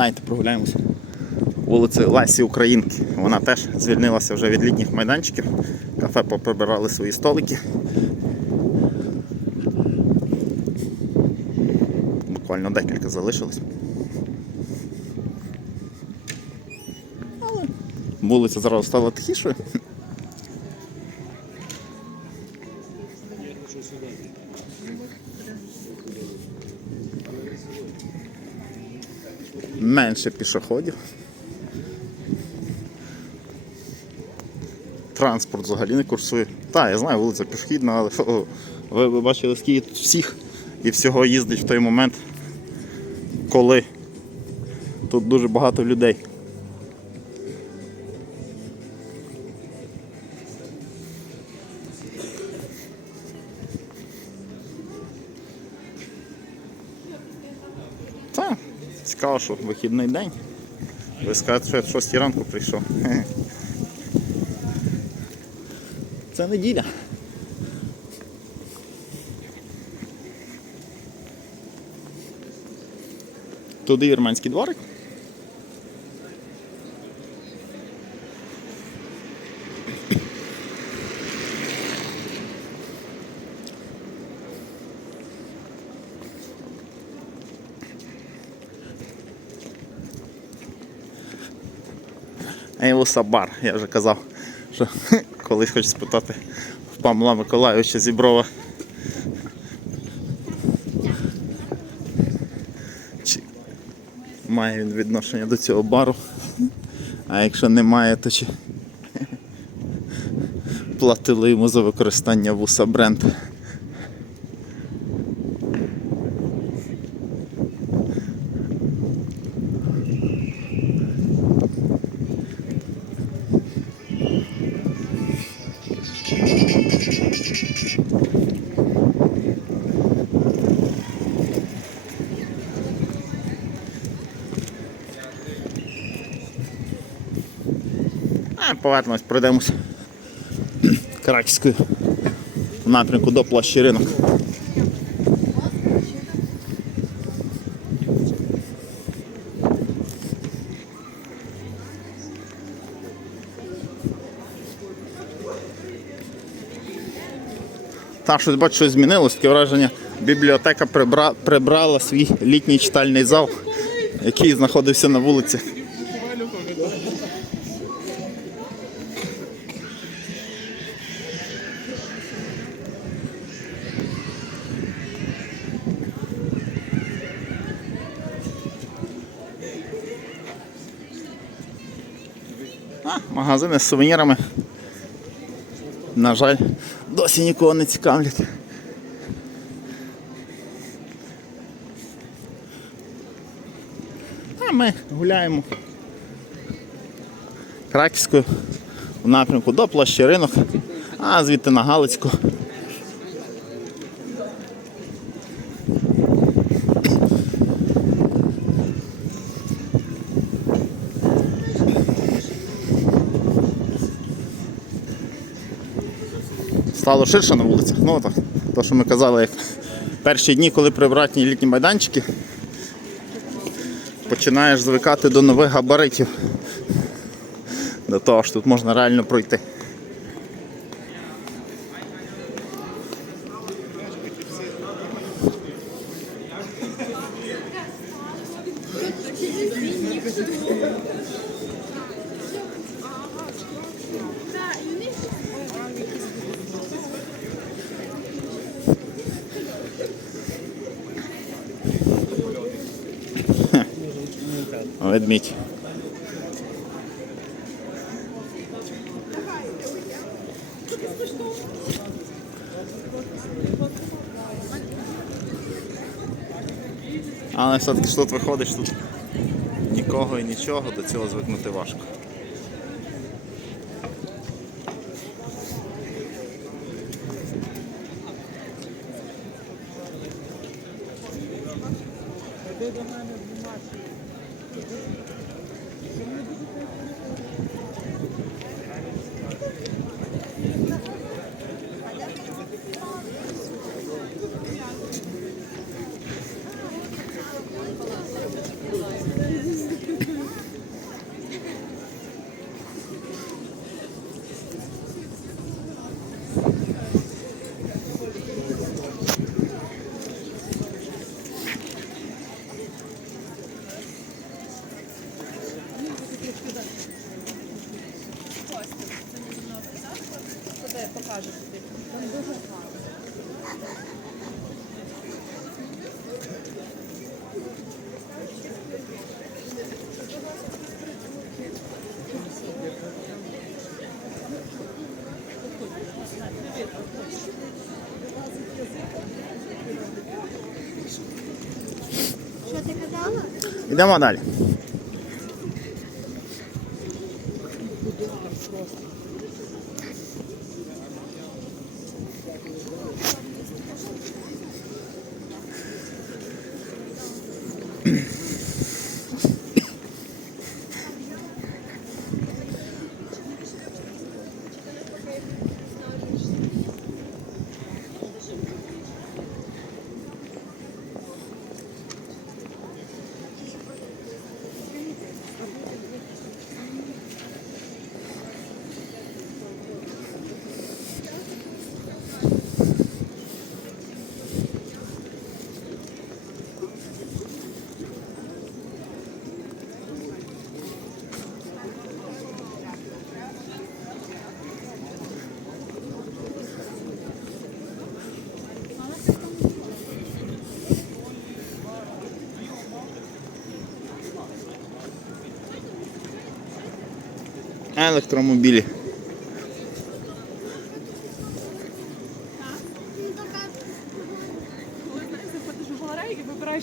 Навіть прогуляємося вулицею Лесі Українки. Вона теж звільнилася вже від літніх майданчиків. Кафе поприбирали свої столики. Буквально декілька залишилось. Але вулиця зараз стала тихішою. Менше пішоходів. Транспорт взагалі не курсує. Та, я знаю, вулиця пішохідна, але о, ви, ви бачили, скільки тут всіх і всього їздить в той момент, коли тут дуже багато людей. Що вихідний день. Ви скажете, що я в 6 ранку прийшов. Це неділя. Туди вірменський дворик. Ейвуса бар, я вже казав, що колись хочу спитати в Павла Миколайовича Зіброва. Чи має він відношення до цього бару? А якщо немає, то чи платили йому за використання вуса бренд? А, повернемось, пройдемось в напрямку до площі ринок. Та щось бачу, щось змінилось, таке враження. Бібліотека прибра... прибрала свій літній читальний зал, який знаходився на вулиці. А, магазини з сувенірами. На жаль, досі нікого не цікавлять. А ми гуляємо Краківською в напрямку до площі ринок, а звідти на Галицьку. Стало ширше на вулицях. Ну так, то, що ми казали, як перші дні, коли прибратні літні майданчики, починаєш звикати до нових габаритів. До того що тут можна реально пройти. ведмідь. Але ну, все-таки ж тут виходиш, тут нікого і нічого, до цього звикнути важко. Ти до мене знімати. Thank you. покажу тобі. Він дуже гарний. Що ти казала? Йдемо далі.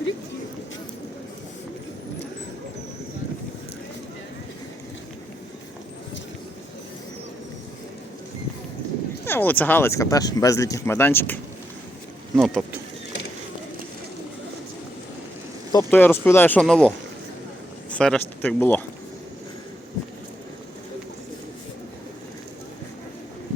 Рік. Е, Вулиця Галицька теж без літніх майданчиків. Ну тобто. Тобто я розповідаю, що ново. Все решта так було.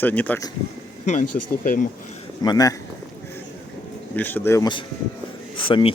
Сьогодні так менше слухаємо мене. Більше дивимось самі.